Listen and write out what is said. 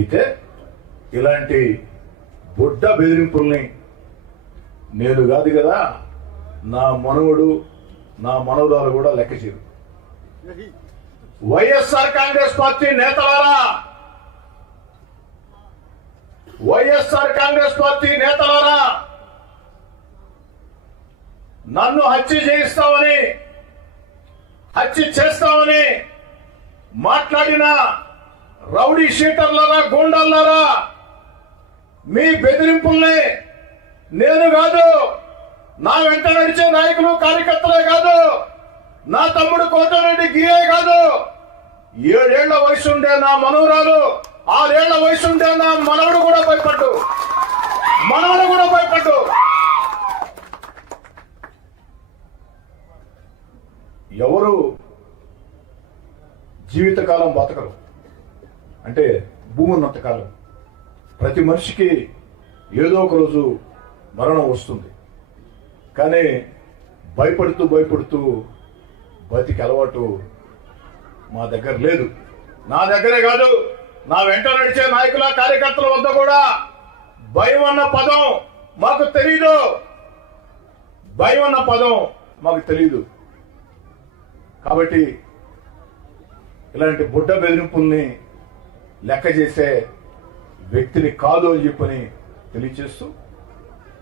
అయితే ఇలాంటి బుడ్డ బెదిరింపుల్ని నేను కాదు కదా నా మనవడు నా మనవరాలు కూడా లెక్క చేయరు. వైఎస్ఆర్ కాంగ్రెస్ పార్టీ నేతలారా! వైఎస్ఆర్ కాంగ్రెస్ పార్టీ నేతలారా! నన్ను హత్య చేయిస్తామని హత్య చేస్తామని మాట్లాడిన రౌడీ షీటర్లరా గూండాలారా మీ బెదిరింపుల్ని నేను కాదు నా వెంట నడిచే నాయకులు కార్యకర్తలే కాదు నా తమ్ముడు కోటరెడ్డి గియే కాదు. ఏడేళ్ళ వయసుండే నా మనవరాలు ఆరేళ్ళ వయసుండే నా మనవడు కూడా భయపడ్డు. మనవడు కూడా భయపడ్డు. ఎవరు జీవితకాలం బతకరు? అంటే భూమి ఉన్నంతకాలం ప్రతి మనిషికి ఏదో ఒక రోజు మరణం వస్తుంది. కానీ భయపడుతూ భయపడుతూ బతికి అలవాటు మా దగ్గర లేదు. నా దగ్గరే కాదు నా వెంట నడిచే నాయకుల కార్యకర్తల వద్ద కూడా భయం అన్న పదం మాకు తెలీదు. భయం అన్న పదం మాకు తెలీదు. కాబట్టి ఇలాంటి బుడ్డ బెదిరింపుల్ని లెక్క చేసే వ్యక్తిని కాదు అని చెప్పని తెలియచేస్తూ